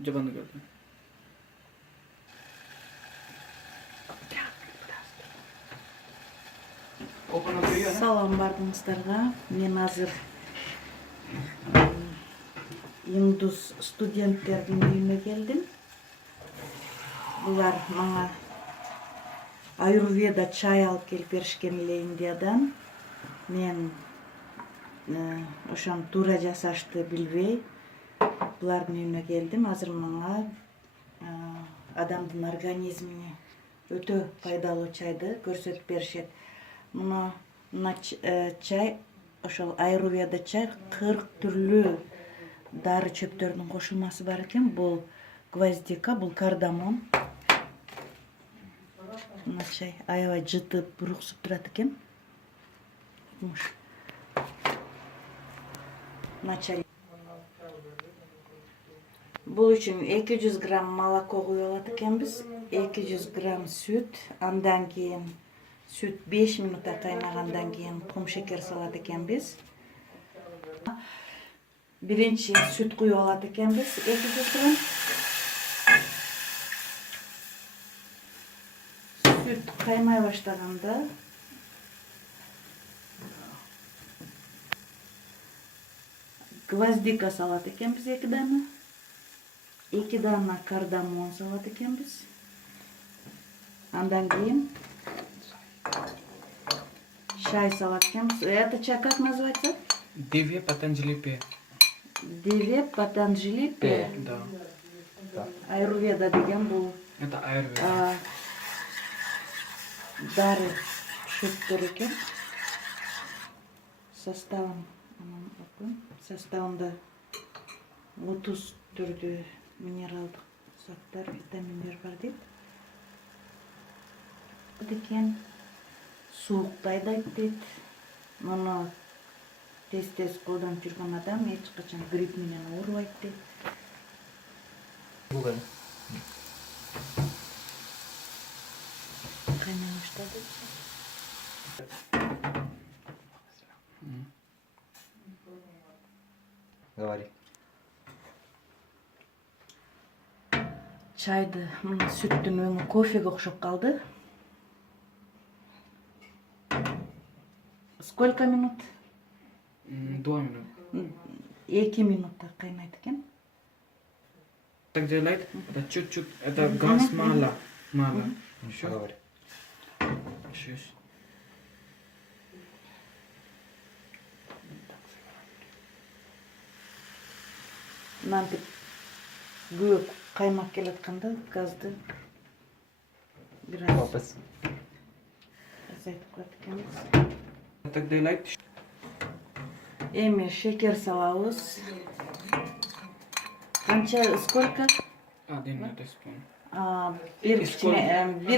जो बंद कर दो। Салам бардыңыздарга. Мен азыр Индус студенттердин үйүнө келдим. Булар мага аюрведа чай алып келип беришкен эле Индиядан. Мен ошону туура жасашты билбей булардын үйүнө келдим. Азыр мага адамдын организмине өтө пайдалуу чайды көрсөтүп беришет. Мына чай, ошол аюрведа чай 40 түрлүү дары чөптөрдүн кошулмасы бар экен. Бул гвоздика, бул кардамон. Мына чай аябай жытып, буруксуп турат экен. Мына чай. Бул үчүн 200 грамм молоко куюп алат экенбиз, 200 грамм сүт, андан кийин süt 5 minutта кайнагандан кийин кум шекер салат экенбиз. Биринчи süt куюп алат экенбиз, 200 грамм. Süt каймай баштаганда гвоздика салат экенбиз 2 дана. 2 дана кардамон салат экенбиз. Андан кийин чай салат экенбиз. Это чай как называется? Дивья Патанджали Пе. Дивья Патанджали Пе. Да. Аюрведа деген бул. Это аюрведа. Дары шөптөр экен. Составында 30 түрдүү минералдык заттар, витаминдер бар дейт. Экен суук айдайт дейт. Муну тез колдонуп жүргөн адам эч качан грипп менен оорубайт дейт. Кайнай баштады. Говори. Чайды, сүттүн өңү кофеге окшоп калды. Сколько минут? 2 минут. 2 минутта кайнайт экен. Так делает. Это чуть-чуть. Это газ мало. Мало. Еще. Говори. Чуть. Мынантип көп каймап келатканда газды бир аз Вопрос. азайтып коет экенбиз. Так делает. Эми шекер салабыз. Канча, сколько? 1 теспун. Бир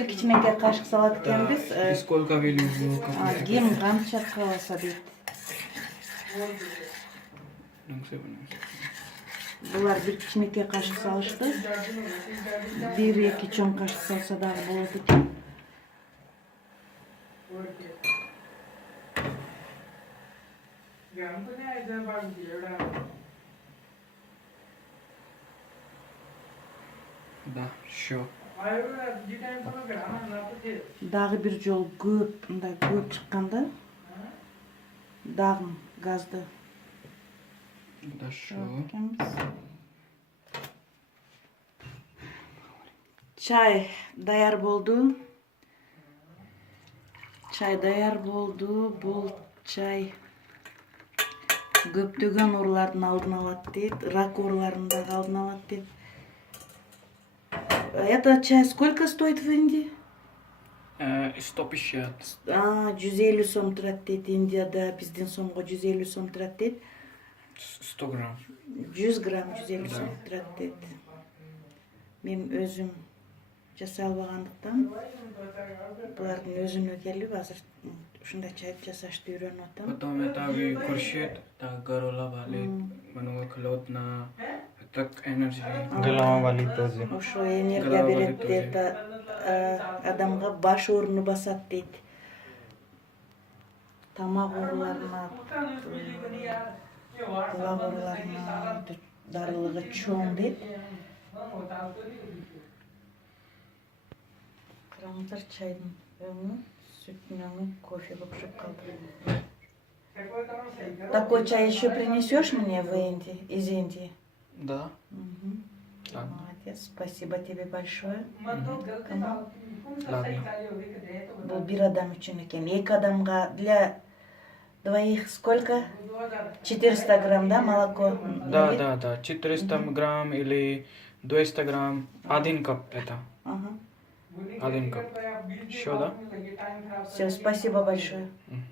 кичинекей кашык салат экенбиз. И сколько велю? Ким канча каласа дейт. Булар бир кичинекей кашык салышты. 1-2 чоң кашык салса дагы болот экен. Да, еще. Дагы бир жол көп, мындай көп чыкканда дагы газды Хорошо. Чай даяр болду. Бул чай көптөгөн оорулардын алдын алат дейт, рак ооруларын дагы алдын алат дейт. Это чай сколько стоит в Индии? 150. 150 сом турат дейт Индияда, биздин сомго 150 сом турат дейт. 100 грамм. 100 грамм 150 сом турат дейт. Мен өзүм жасай албагандыктан булардын өзүнө келип азыр ушундай чайды жасашты үйрөнүп атам. Потом это भी कुर्शियत, так горло болит, много холодно, так энергия. Голова болит тоже. Ошо энергия берет дейт, адамга баш ооруну басат дейт. Тамак ооруларына, кулак ооруларына дарылыгы чоң дейт. Крамтар чайдың сүтінің кофе болып ішіп қалды. Такой чай еще принесешь мне в Индии, из Индии? Да. Мгм. Ладно. Молодец, спасибо тебе большое. Ладно. Бұл бір адам үшін екен. Екі адамға для двоих сколько? 400 грамм, да, молоко? Да, да, да. 400 грамм или 200 грамм. 1 кап это. Ага. 1 кап. Еще, да? Все, спасибо большое. Мгм.